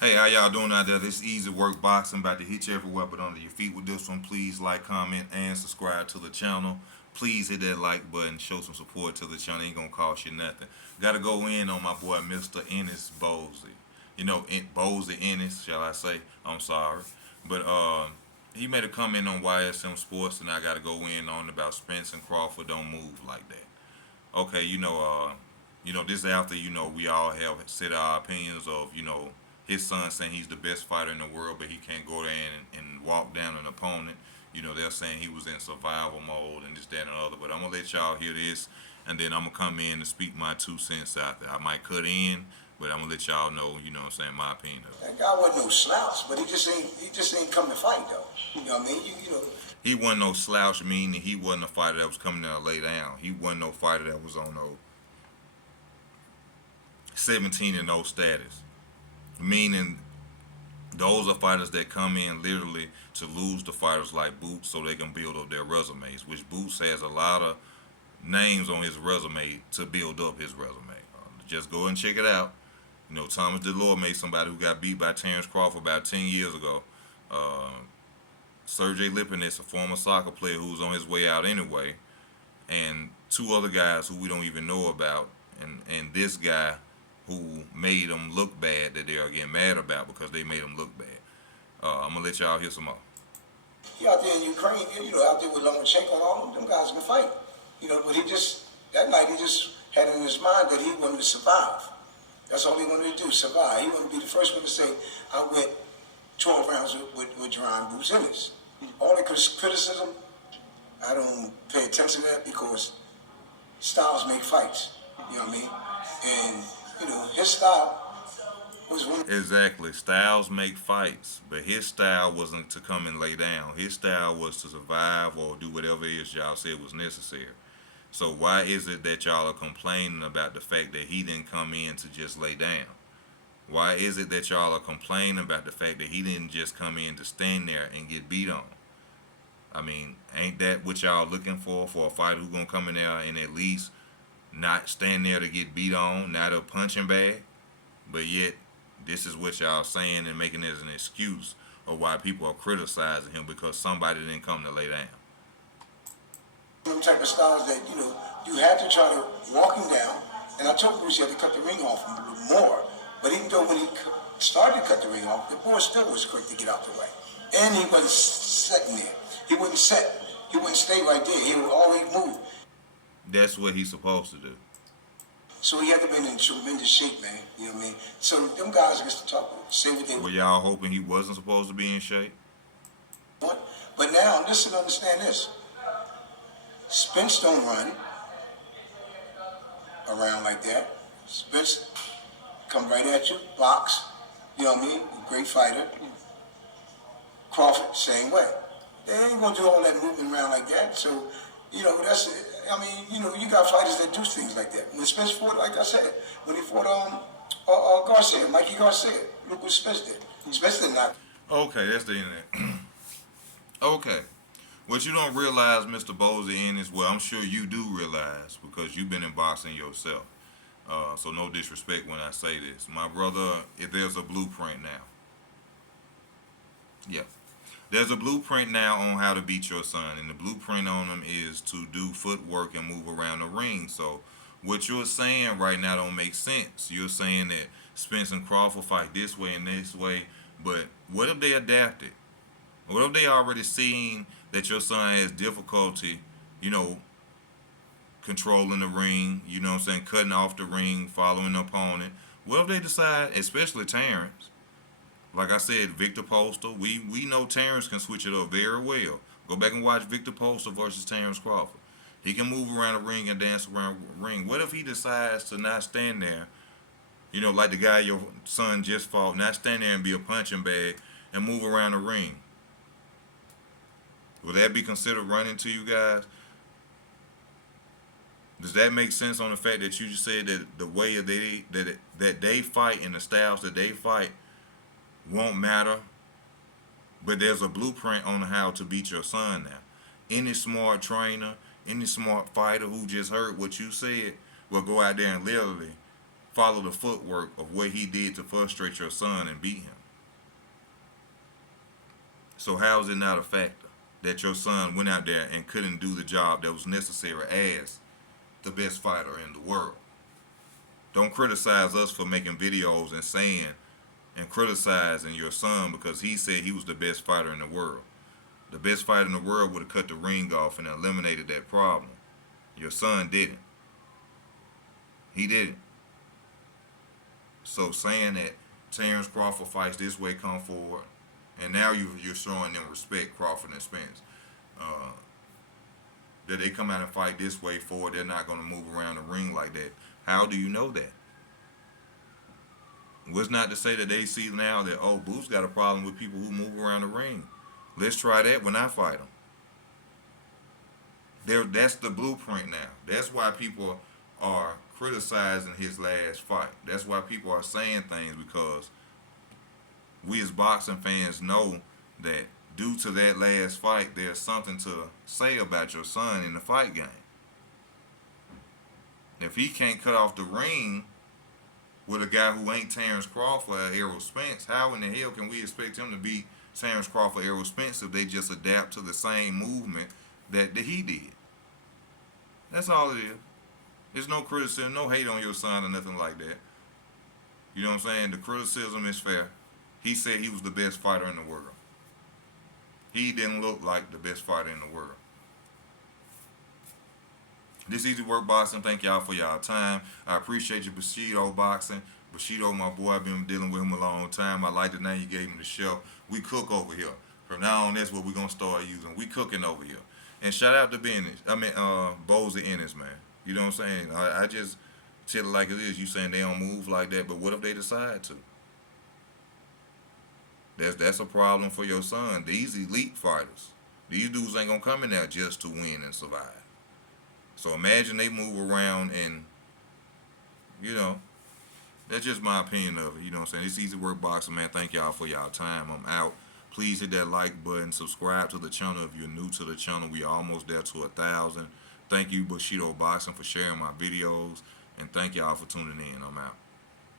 Hey, how y'all doing out there? This Easy Work Boxing about to hit you everywhere but under your feet with this one. Please like, comment, and subscribe to the channel. Please hit that like button. Show some support to the channel. Ain't gonna cost you nothing. Gotta go in on my boy Mr. Ennis Bozy. Bozy Ennis, shall I say? I'm sorry, but he made a comment on YSM Sports, and I gotta go in on about Spence and Crawford don't move like that. Okay, this after we all have said our opinions of his son saying he's the best fighter in the world, but he can't go there and walk down an opponent. They're saying he was in survival mode and this, that, and the other. But I'm gonna let y'all hear this, and then I'm gonna come in and speak my 2 cents out there. I might cut in, but I'm gonna let y'all know, what I'm saying, my opinion of it. That guy wasn't no slouch, but he just ain't come to fight though. You know what I mean? He wasn't no slouch, meaning he wasn't a fighter that was coming there to lay down. He wasn't no fighter that was on no 17 and no status, meaning those are fighters that come in literally to lose to fighters like Boots so they can build up their resumes, which Boots has a lot of names on his resume to build up his resume. Just go and check it out. Thomas DeLore made somebody who got beat by Terence Crawford about 10 years ago. Uh, Sergey Lipinets, a former soccer player who was on his way out anyway, and two other guys who we don't even know about, and this guy who made them look bad that they are getting mad about because they made them look bad. I'm gonna let y'all hear some more. he out there in Ukraine, out there with Lomachenko and all them guys can fight. But that night he just had in his mind that he wanted to survive. That's all he wanted to do, survive. He wanted to be the first one to say, I went 12 rounds with Jerron Bozy Ennis. All the criticism, I don't pay attention to that because styles make fights. You know what I mean? And, his style was one. Exactly. Styles make fights, but his style wasn't to come and lay down. His style was to survive or do whatever it is y'all said was necessary. So why is it that y'all are complaining about the fact that he didn't come in to just lay down? Why is it that y'all are complaining about the fact that he didn't just come in to stand there and get beat on? I mean, ain't that what y'all looking for a fighter who's gonna come in there and at least not stand there to get beat on, not a punching bag? But yet, this is what y'all saying and making it as an excuse of why people are criticizing him because somebody didn't come to lay down. Them type of styles that, you had to try to walk him down. And I told Bruce he had to cut the ring off him a little more. But even though when he started to cut the ring off, the boy still was quick to get out the way. And he wasn't sitting there. He wouldn't sit. He wouldn't stay right there. He would always move. That's what he's supposed to do. So he had to be in tremendous shape, man. You know what I mean? So them guys gets to talk, say what they Were y'all hoping he wasn't supposed to be in shape? want. But now, listen, understand this. Spence don't run around like that. Spence come right at you, box. You know what I mean? Great fighter. Crawford, same way. They ain't gonna do all that moving around like that. So, you got fighters that do things like that. When Spence fought, like I said, when he fought Garcia, Mikey Garcia, look what Spence did. Spence did not. Okay, that's the internet. Okay. What you don't realize, Mr. Bozy Ennis, well, I'm sure you do realize because you've been in boxing yourself. So no disrespect when I say this. My brother, if there's a blueprint now. Yeah. There's a blueprint now on how to beat your son, and the blueprint on him is to do footwork and move around the ring. So what you're saying right now don't make sense. You're saying that Spence and Crawford fight this way and this way, but what if they adapted? What if they already seen that your son has difficulty, you know, controlling the ring, cutting off the ring, following the opponent? What if they decide, especially Terrence, like I said, Victor Postal, we know Terrence can switch it up very well. Go back and watch Victor Postal versus Terrence Crawford. He can move around the ring and dance around the ring. What if he decides to not stand there, like the guy your son just fought, not stand there and be a punching bag and move around the ring? Would that be considered running to you guys? Does that make sense on the fact that you just said that the way that they fight and the styles that they fight won't matter, but there's a blueprint on how to beat your son now. Any smart trainer, any smart fighter who just heard what you said will go out there and literally follow the footwork of what he did to frustrate your son and beat him. So how is it not a factor that your son went out there and couldn't do the job that was necessary as the best fighter in the world? Don't criticize us for making videos and saying and criticizing your son because he said he was the best fighter in the world. The best fighter in the world would have cut the ring off and eliminated that problem. Your son didn't. He didn't. So saying that Terence Crawford fights this way, come forward, and now you're showing them respect, Crawford and Spence. That they come out and fight this way forward, they're not going to move around the ring like that. How do you know that? What's not to say that they see now that, oh, Boo's got a problem with people who move around the ring. Let's try that when I fight him. That's the blueprint now. That's why people are criticizing his last fight. That's why people are saying things, because we as boxing fans know that due to that last fight, there's something to say about your son in the fight game. If he can't cut off the ring with a guy who ain't Terence Crawford Errol Spence, how in the hell can we expect him to beat Terence Crawford Errol Spence if they just adapt to the same movement that he did? That's all it is. There's no criticism, no hate on your son or nothing like that. You know what I'm saying? The criticism is fair. He said he was the best fighter in the world. He didn't look like the best fighter in the world. This Easy Work Boxing, thank y'all for y'all time. I appreciate you, Bushido Boxing. Bushido, my boy, I've been dealing with him a long time. I like the name you gave him, the show. We cook over here. From now on, that's what we're going to start using. We cooking over here. And shout out to Bozy Ennis, man. You know what I'm saying? I just tell it like it is. You saying they don't move like that, but what if they decide to? That's a problem for your son. These elite fighters, these dudes ain't going to come in there just to win and survive. So imagine they move around and, that's just my opinion of it. You know what I'm saying? It's Easy Work Boxing, man. Thank y'all for y'all time. I'm out. Please hit that like button. Subscribe to the channel if you're new to the channel. We are almost there to 1,000. Thank you, Bushido Boxing, for sharing my videos. And thank y'all for tuning in. I'm out.